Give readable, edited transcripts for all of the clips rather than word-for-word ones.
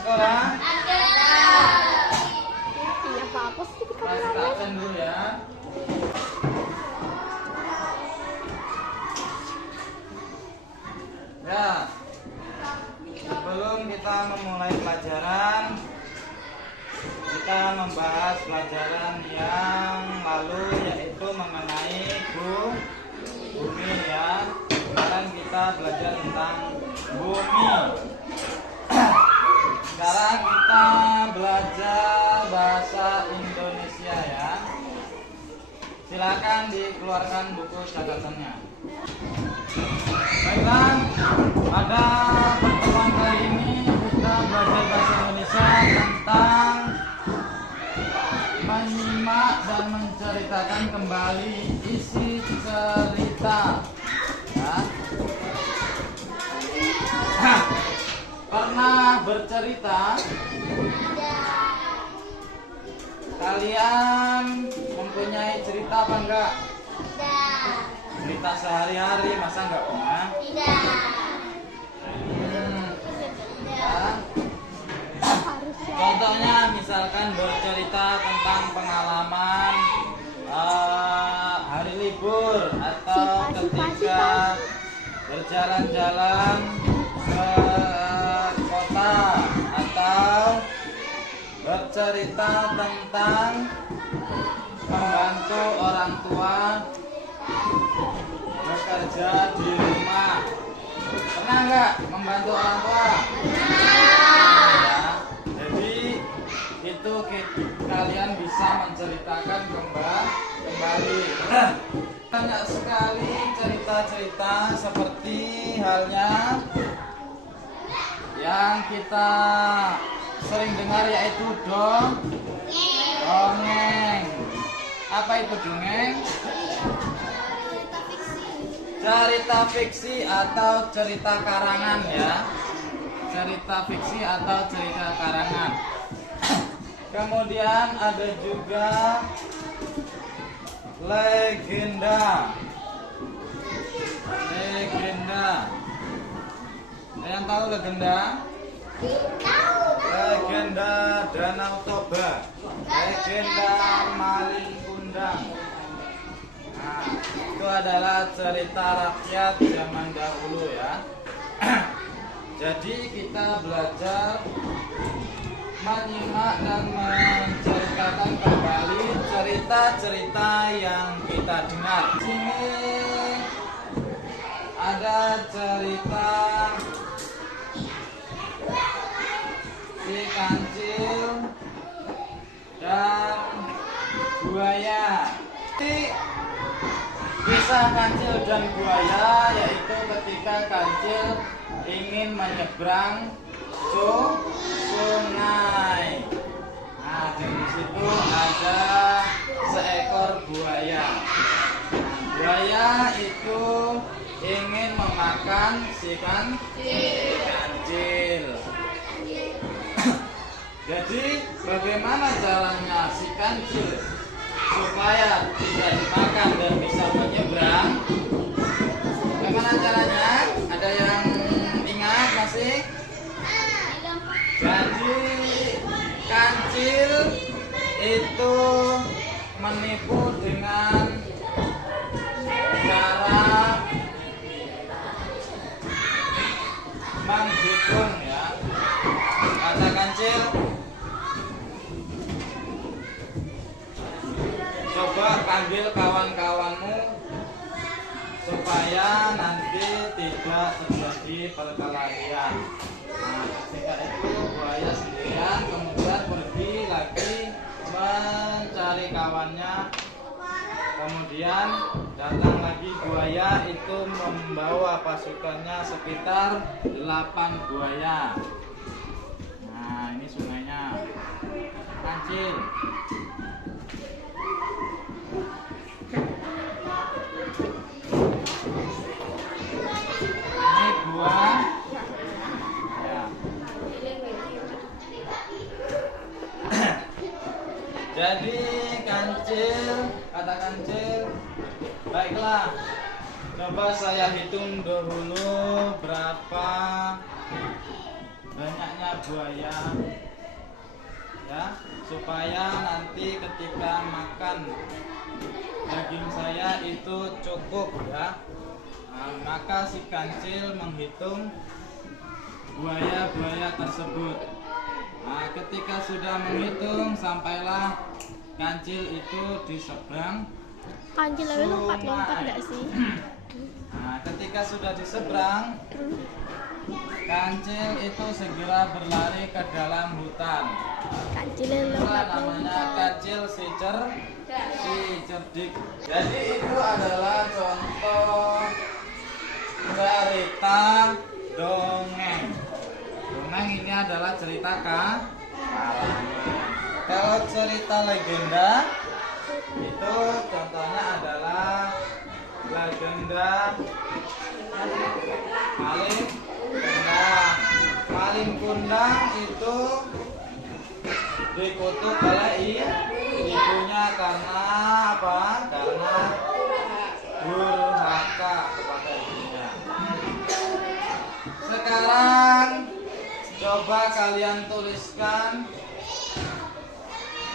sekolah? Ada. Iya bagus sih Kasih absen dulu ya. Ya, sebelum kita memulai pelajaran, kita membahas pelajaran yang lalu, yaitu mengenai bumi ya. Sekarang kita belajar tentang bumi. Sekarang kita belajar bahasa Indonesia ya. Silakan dikeluarkan buku catatannya. Baiklah, pada pertemuan kali ini kita belajar bahasa Indonesia tentang menyimak dan menceritakan kembali isi cerita. Ya. Pernah bercerita? Kalian mempunyai cerita apa enggak? Tidak. Cerita sehari-hari masa enggak punya? Tidak. Ya. Contohnya misalkan bercerita tentang pengalaman hari libur atau ketika berjalan-jalan ke kota, atau bercerita tentang membantu orang tua bekerja di rumah. Pernah nggak membantu orang tua? Ya, jadi itu kalian bisa menceritakan kembali. Banyak sekali cerita-cerita seperti halnya yang kita sering dengar, yaitu dongeng. Apa itu dongeng? Cerita fiksi atau cerita karangan ya. Cerita fiksi atau cerita karangan. Kemudian ada juga legenda. Ada yang tahu legenda? Legenda Danau Toba, legenda Malin Kundang. Nah, itu adalah cerita rakyat zaman dahulu ya. Jadi kita belajar menyimak dan menceritakan kembali cerita-cerita yang kita dengar. Di sini ada cerita si kancil dan buaya. Kisah kancil dan buaya yaitu ketika kancil ingin menyeberang sungai. Nah, di situ ada seekor buaya. Buaya itu ingin memakan si kancil. Jadi bagaimana caranya si kancil supaya tidak dimakan dan bisa menyeberang? Bagaimana caranya? Ada yang ingat masih? Jadi kancil itu menipu dengan cara menghitung ya. Kata kancil, coba panggil kawan-kawanmu supaya nanti tidak terjadi perkelahian. Nah, ketika itu buaya sendirian kemudian pergi lagi mencari kawannya. Kemudian datang lagi buaya itu membawa pasukannya sekitar 8 buaya. Nah, ini sungainya. Kancil. Ini buah. Ya. Jadi kancil, kata kancil, baiklah, coba saya hitung dahulu berapa banyaknya buaya, ya, supaya nanti ketika makan daging saya itu cukup, ya. Nah, maka si kancil menghitung buaya-buaya tersebut. Nah, ketika sudah menghitung, sampailah kancil itu di seberang Kancil lagi lompat-lompat nggak sih? Nah, ketika sudah di seberang, kancil itu segera berlari ke dalam hutan. Kancil Itulah namanya lompat-lompat. kancil si cerdik. Jadi itu adalah contoh cerita dongeng. Dongeng ini adalah cerita karangan. Kalau cerita legenda itu contohnya adalah legenda maling kundang. Maling kundang itu dikutuk oleh ibunya karena apa? Karena durhaka kepada ibunya. Sekarang coba kalian tuliskan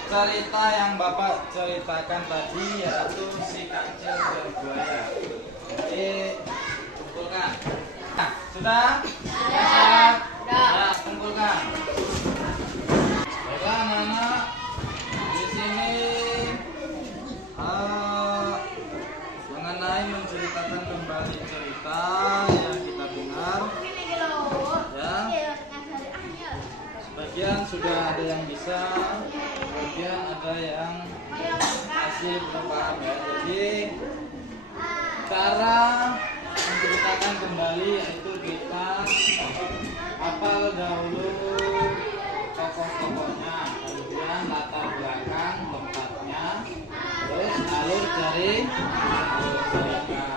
cerita yang Bapak ceritakan tadi, yaitu si kancil dan buaya. Jadi kumpulkan. Nah, sudah? Sudah. Ya, kumpulkan. Baiklah anak-anak, di sini mengenai menceritakan kembali cerita yang kita dengar. Ya. Sebagian sudah ada yang bisa, sebagian ada yang masih belum paham, ya. Jadi cara menceritakan kembali yaitu kita hafal dahulu tokoh-tokohnya, kemudian latar belakang tempatnya, terus alur dari cerita.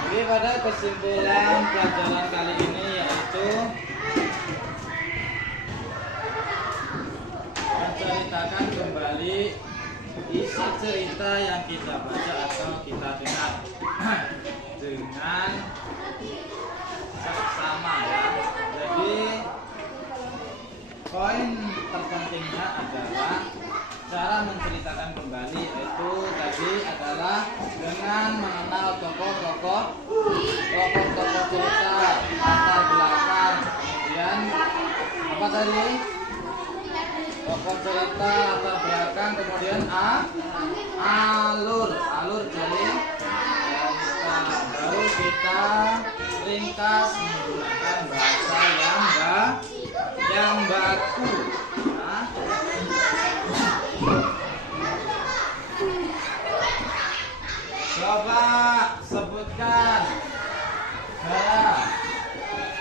Jadi pada kesimpulan pelajaran kali ini yaitu menceritakan kembali isi cerita yang kita baca atau kita dengar dengan seksama, ya. Jadi poin terpentingnya adalah cara menceritakan kembali, yaitu tadi adalah dengan mengenal tokoh-tokoh cerita, latar belakang, kemudian apa tadi? Tokoh cerita, latar belakang, kemudian alur dari cerita. Baru kita ringkas menggunakan bahasa yang baku. Nah, coba sebutkan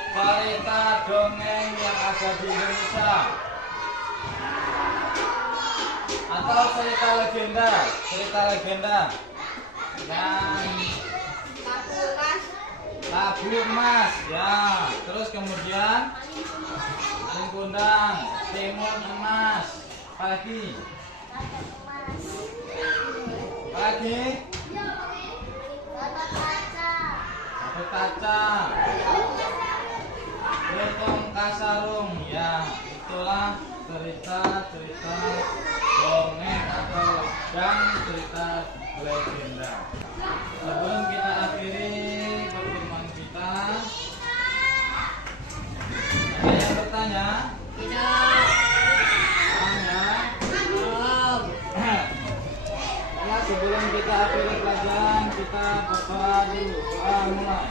cerita dongeng yang ada di Indonesia. Atau cerita legenda yang Labu Emas, ya. Terus kemudian Maling Kundang, Timun Emas, apalagi Batu Kaca, Betung Kasarung, ya. Itulah cerita dongeng atau cerita legenda. Sebelum kita akhiri pertemuan kita, ada yang bertanya? Tidak. Belum. Ya, sebelum kita akhiri pelajaran, kita berdoa dulu. Doa mulai.